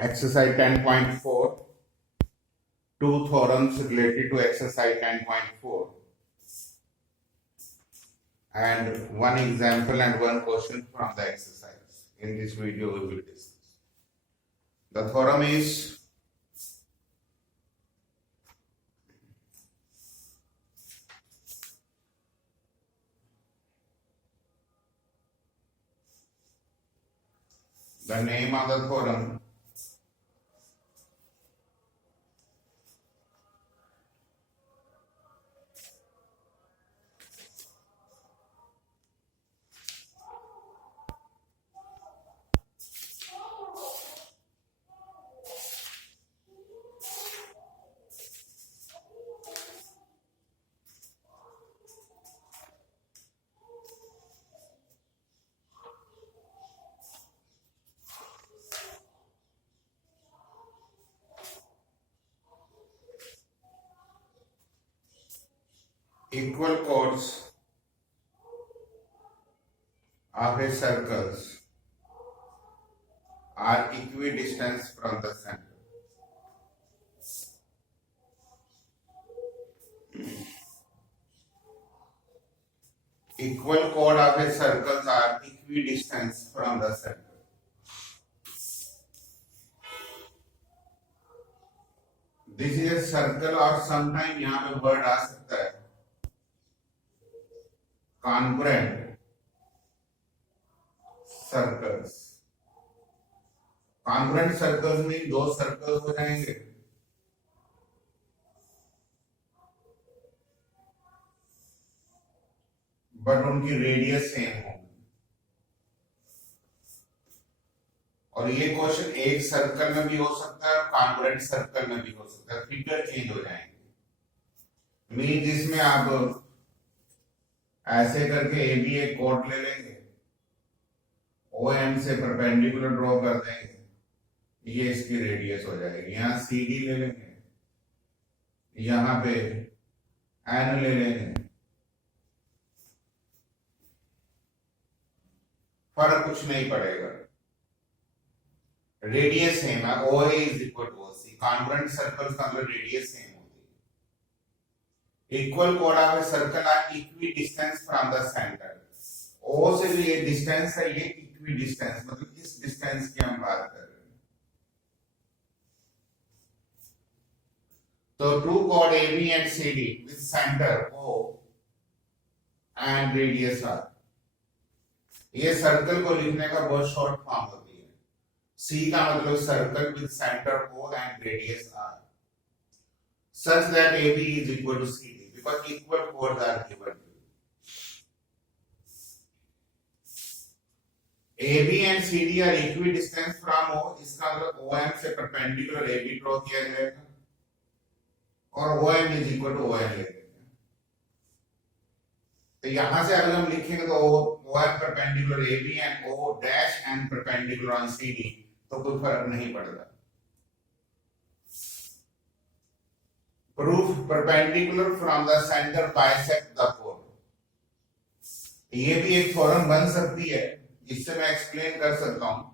Exercise 10.4, two theorems related to exercise 10.4, and one example and one question from the exercise. In this video, we will discuss. The theorem is the name of the theorem equal chords of a circles are equidistant from the center. Equal chord of a circles are equidistant from the center. This is a circle और sometime यहाँ पे word आ सकता है congruent circles. Congruent circles में दो circles हो जाएंगे but उनकी रेडियस सेम होगी. और ये क्वेश्चन एक सर्कल में भी हो सकता है और कॉन्ग्रुएंट सर्कल में भी हो सकता है. फिगर चेंज हो जाएंगे. मीन जिसमें आप ऐसे करके ए बी एक कोड ले लेंगे, ओ एम से परपेंडिकुलर ड्रॉ कर देंगे, ये इसकी रेडियस हो जाएगी. यहाँ सी डी ले लेंगे, यहाँ पे एन ले लेंगे, फर्क कुछ नहीं पड़ेगा. रेडियस सेम है. O A is equal to O C. Congruent circle का मतलब रेडियस सेम होती है. इक्वल कोड of a circle are equi distance from the centre. O से जो ये डिस्टेंस है ये इक्वी डिस्टेंस, मतलब इस डिस्टेंस की हम बात कर रहे हैं. तो टू कोड A B and C D with centre O and radius R. ये सर्कल को लिखने का बहुत शॉर्ट फॉर्म होती है. सी का मतलब circle with centre O and radius R such that AB is equal to CD because equal chords are given. AB and CD are equidistant from O. इसका मतलब OM से perpendicular AB ड्रॉ किया जाएगा और OM is equal to OM ले लेंगे. तो यहां से अगर हम लिखेंगे तो OM perpendicular AB and O dash and perpendicular on CD तो कोई फर्क नहीं पड़ता. Proof perpendicular from the center bisect the chord. ये भी एक थ्योरम बन सकती है जिससे मैं एक्सप्लेन कर सकता हूं.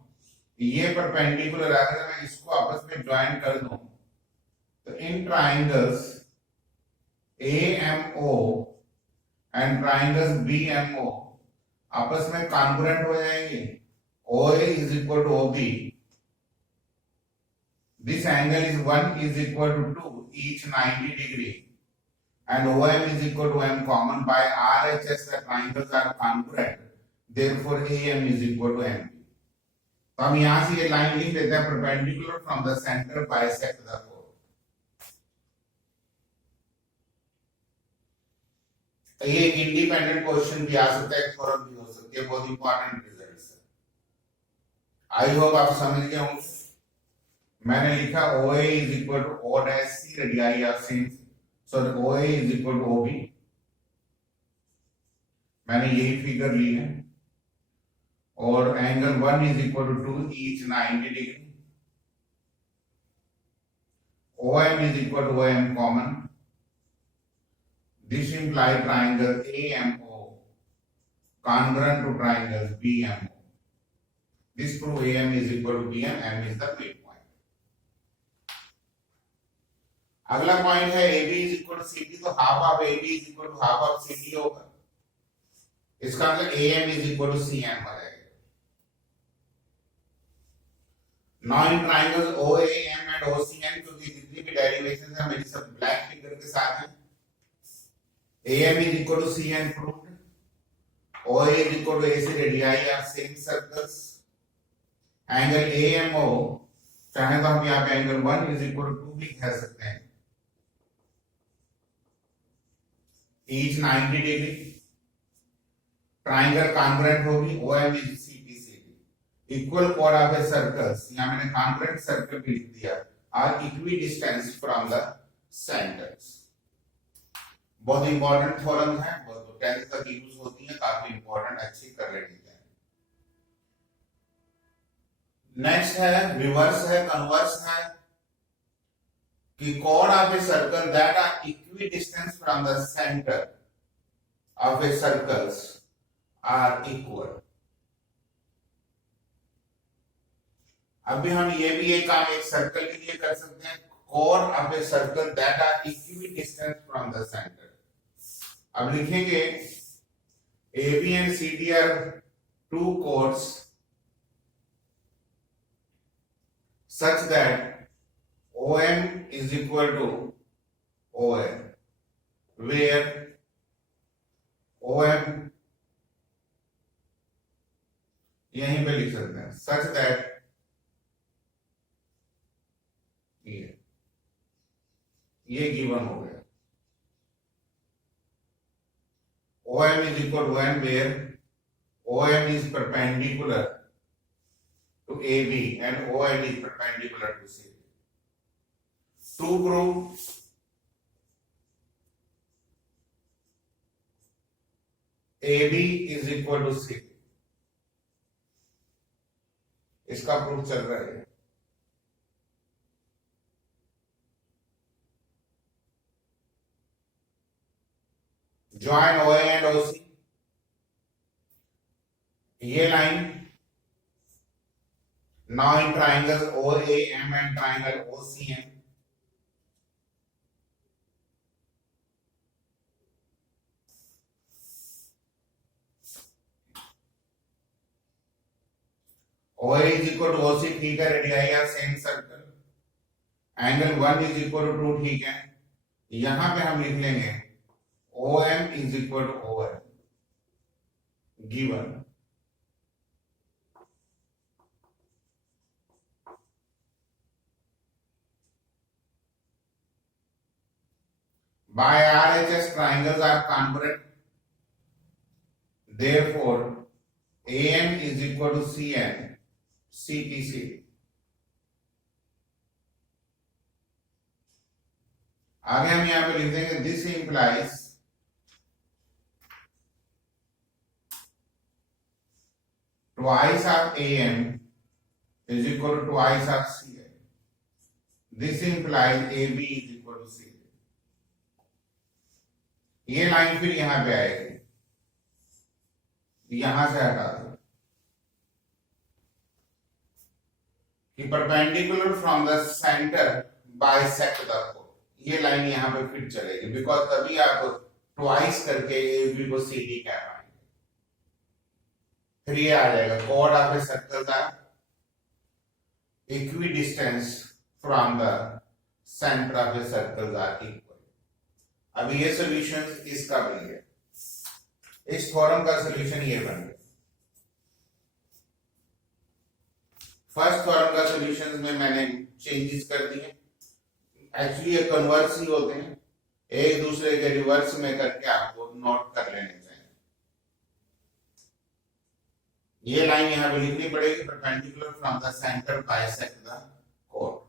ये परपेंडिकुलर अगर मैं इसको आपस में ज्वाइन कर दूं तो in triangles AMO and triangles BMO आपस में कॉन्ग्रुएंट हो जाएंगे. OA is equal to OB. This angle is 1 is equal to 2, each 90 degree, and OM is equal to M common. By RHS the triangles are congruent, therefore AM is equal to MP. तो हम यहाँ से ये line लिख देते हैं perpendicular from the center bisect the chord. तो ये एक इंडिपेंडेंट क्वेश्चन भी आ सकता है, थ्योरम भी हो सकती है. बहुत इंपॉर्टेंट रिजल्ट्स है. आई होप आप समझ गए होंगे. मैंने लिखा OA is equal to O dash C radii of same, so OA is equal to OB. मैंने यही फिगर ली है और angle 1 is equal to 2 each 90 degree. OM is equal to OM common. This implies triangle AMO congruent to triangles BMO. This proves AM is equal to BM. M is the midpoint. अगला point है A B is equal to C D, तो half of A B is equal to half of C D होगा। इसका मतलब A M is equal to C M हो जाएगा। Now in triangles O A M and O C N, क्योंकि जितनी भी derivation है मेरी सब ब्लैक फिगर के साथ है। A M is equal to C N proved, O A is equal to A C radii are same circles. Angle A M O चाहे तो हम यहाँ पे एंगल 1 इज इक्वल टू 2 भी कह सकते हैं, ईच 90 डिग्री। ट्राइंगल कॉन्ग्रुएंट होगी, O M is C P C D. Equal कोड ऑफ ए सर्कल्स, यहाँ मैंने कॉन्ग्रुएंट सर्कल भी लिख दिया, are equi distance from the centres. बहुत इंपॉर्टेंट थ्योरम है, बहुत 10th तक यूज होती है, काफी इंपॉर्टेंट, अच्छी कर लेनी चाहिए। नेक्स्ट है रिवर्स है, कन्वर्स है कि chord of a circle that are equidistant from the center of a circles are equal। अभी हम ये भी एक काम एक सर्कल के लिए कर सकते हैं, chord of a circle that are equidistant from the center। अब लिखेंगे AB and CD are two chords such that OM is equal to ON, where OM यहीं पे लिख सकते हैं, such that ये गिवन हो गया। OM is equal to ON, where OM is perpendicular to AB and ON is perpendicular to CD। To prove AB is equal to CD, इसका proof चल रहा है। ज्वाइन OA एंड OC, ये line now in triangle OAM and triangle OCM, OA is equal to OC, ठीक है, radii are same circle. Angle 1 is equal to 2, ठीक है। यहां पे हम लिख लेंगे OM is equal to ON, given by RHS triangles are congruent, therefore AM is equal to CN CPC। आगे हम यहां पे लिख देंगे this implies twice of AM is equal to twice of CN। This implies AB is equal to CN। ये line फिर यहां पे आएगी, यहां से हटा दो कि perpendicular from the centre bisect the code. ये लाइन यहां पे फिर चलेगी, बिकॉज तभी आप ट्वाइस करके AB को CD कह पाएंगे। फिर ये आ जाएगा chord of a circle का equidistance from the center of a circle are equal। अब ये सॉल्यूशन इसका बन गया, इस थ्योरम का सॉल्यूशन ये बन गया। फर्स्ट थ्योरम का सॉल्यूशन में मैंने चेंजेस कर दिए, एक्चुअली ये कन्वर्स ही होते हैं, एक दूसरे के रिवर्स में करके आपको नोट कर लेने चाहिए। ये लाइन यहां पे लिखनी पड़ेगी, perpendicular from the centre bisect the code.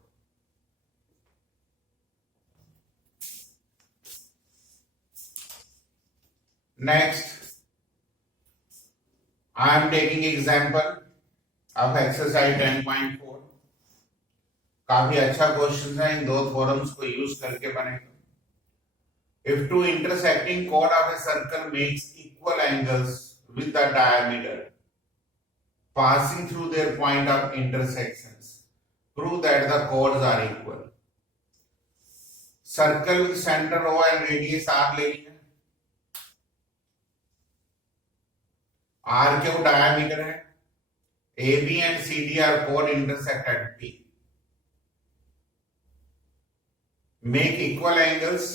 Next I am taking example of exercise 10.4। काफी अच्छा क्वेश्चन है, इन दो थ्योरम्स को यूज करके बनेगा। If two intersecting chord of a circle makes equal angles with the diameter passing through their point of intersections, prove that the chords are equal। Circle with centre O and radius R ले लिया, R Q diameter है, A B and C D are कोड intersect at P, make equal angles,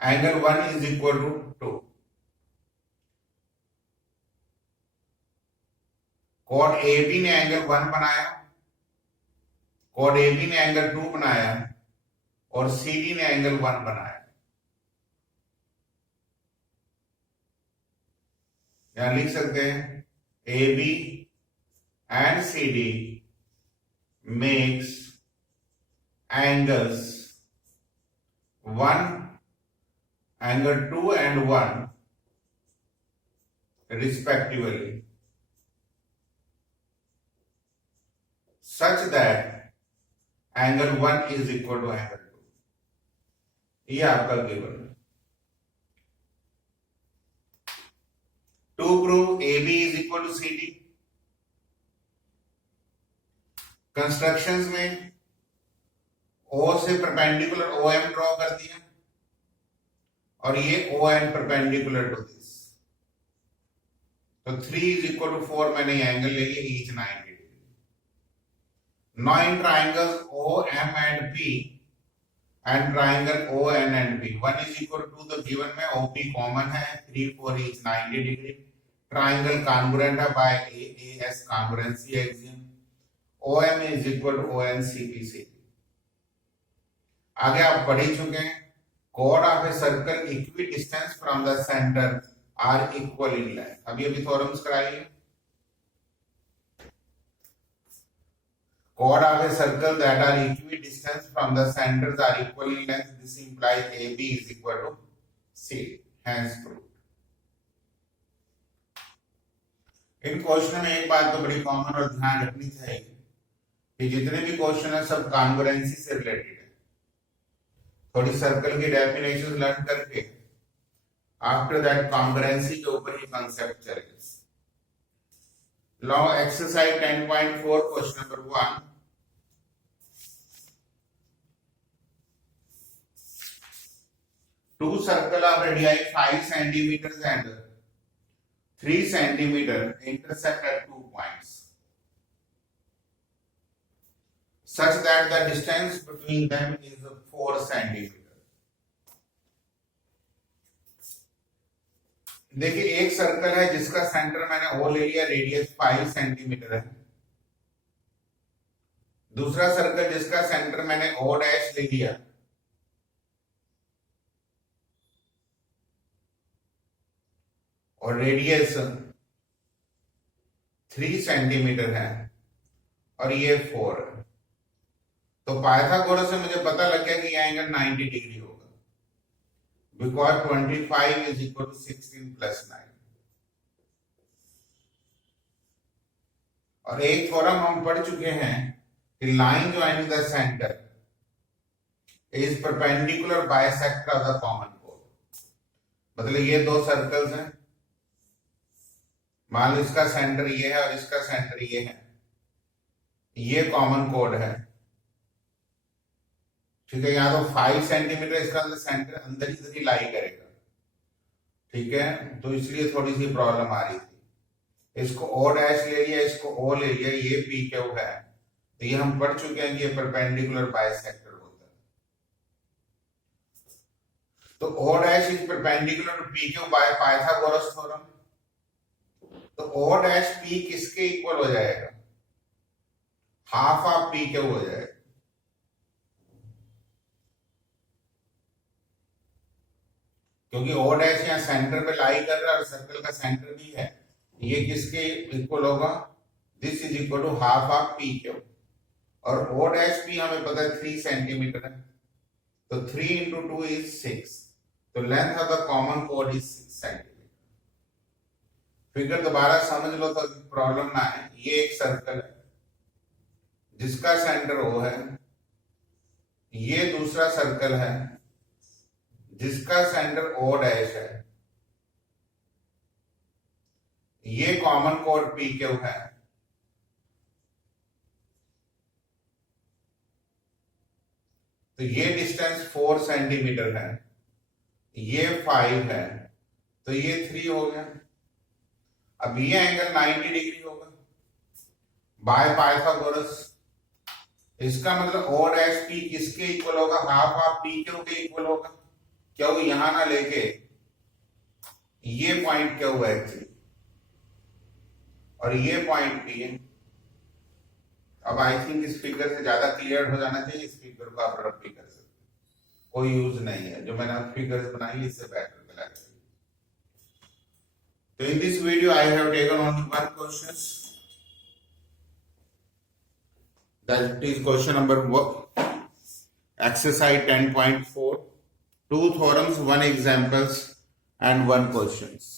angle 1 is equal to 2, कोड A B ने angle 1 बनाया, कोड A B ने angle 2 बनाया और सी डी ने एंगल 1 बनाया। यहां लिख सकते हैं A B and C D makes angles 1, angle 2 and 1 respectively, such that angle 1 is equal to angle 2. ये आपका गिवन है। To prove AB is equal to CD, constructions में O से परपेंडिकुलर OM ड्रॉ कर दिया और ये ON परपेंडिकुलर टू दिस, तो 3 is equal to 4 मैंने एंगल ले लिए each 90 degree. Now in triangles OM and P and triangle ON and P, 1 is equal to the given में OP कॉमन है, 3, 4 each 90 डिग्री, ट्राइंगल कॉन्ग्रुएंट है by AS congruency axiom, OM is equal to ON CP। आगे आप पढ़ ही चुके हैं, chord of a circle equidistant from the center are equal in length। अभी theorems कराइए। Chord of a circle that are equidistant from the centers are equal in length. This implies AB is equal to C. Hence proved. In question में एक बात तो बड़ी common और ध्यान रखनी चाहिए कि जितने भी क्वेश्चन है सब कॉन्ग्रुएंसी से रिलेटेड है। थोड़ी सर्कल की डेफिनेशन लर्न करके आफ्टर दैट कॉन्ग्रुएंसी के ऊपर ही कंसेप्ट चलेगा। Now exercise 10.4 question number 1. Two circle of radii 5 centimeters and 3 centimeter intersect at 2 points, such that the distance between them is 4 centimeter. देखिए एक सर्कल है जिसका सेंटर मैंने ओ ले लिया, रेडियस 5 सेंटीमीटर है। दूसरा सर्कल जिसका सेंटर मैंने ओ डैश ले लिया और रेडियस 3 सेंटीमीटर है और ये 4 है, तो पाइथागोरस से मुझे पता लग गया कि यह एंगल 90 डिग्री होगा, because 25 is equal to 16 plus 9। और एक थ्योरम हम पढ़ चुके हैं कि line joining the centre is perpendicular bisector of the common code. मतलब ये दो सर्कल्स हैं, मान लो इसका सेंटर ये है और इसका सेंटर ये है, ये कॉमन कोड है, ठीक है। यहाँ तो 5 सेंटीमीटर इसका सेंटर अंदर ही लाई करेगा, ठीक है, तो इसलिए थोड़ी सी प्रॉब्लम आ रही थी। इसको ओ डैश ले लिया, इसको ओ ले लिया, ये पी क्यू है, तो ये हम पढ़ चुके हैं कि ये परपेंडिकुलर बाइसेक्टर होता है। तो O dash is perpendicular to P Q by Pythagoras theorem. तो ओ डैश पी किसके इक्वल हो जाएगा? हाफ ऑफ पी क्यू हो जाएगा, क्योंकि ओ डैश यहाँ सेंटर पे लाई कर रहा है और सर्कल का सेंटर भी है। ये किसके इक्वल होगा? This is equal to half of P Q, और ओ डैश पी हमें पता है 3 सेंटीमीटर है, तो 3 इंटू 2 इज 6, तो length of the common code is 6 centimetre. Figure दोबारा समझ लो तो प्रॉब्लम ना है। ये एक सर्कल है जिसका सेंटर ओ है, ये दूसरा सर्कल है जिसका सेंटर ओ डैश है, ये कॉमन कोड पी क्यू है, तो तो ये डिस्टेंस 4 सेंटीमीटर है, ये 5 है, तो ये 3 हो गया। अब ये एंगल 90 डिग्री होगा बाय पाइथागोरस। इसका मतलब ओ डैश पी किसके इक्वल होगा? हाफ ऑफ पी क्यू के इक्वल होगा। क्यों यहां ना लेके ये पॉइंट क्या हुआ एक्चुअली, और ये पॉइंट पी है। अब आई थिंक इस फिगर से ज्यादा क्लियर हो जाना चाहिए। इस फिगर को आप रफ भी कर सकते, कोई यूज नहीं है। जो मैंने फिगर्स बनाई इससे बेटर लगा। तो in this video I have taken only one question, that is question number 1, exercise 10.4, 2 theorems, 1 examples and 1 questions.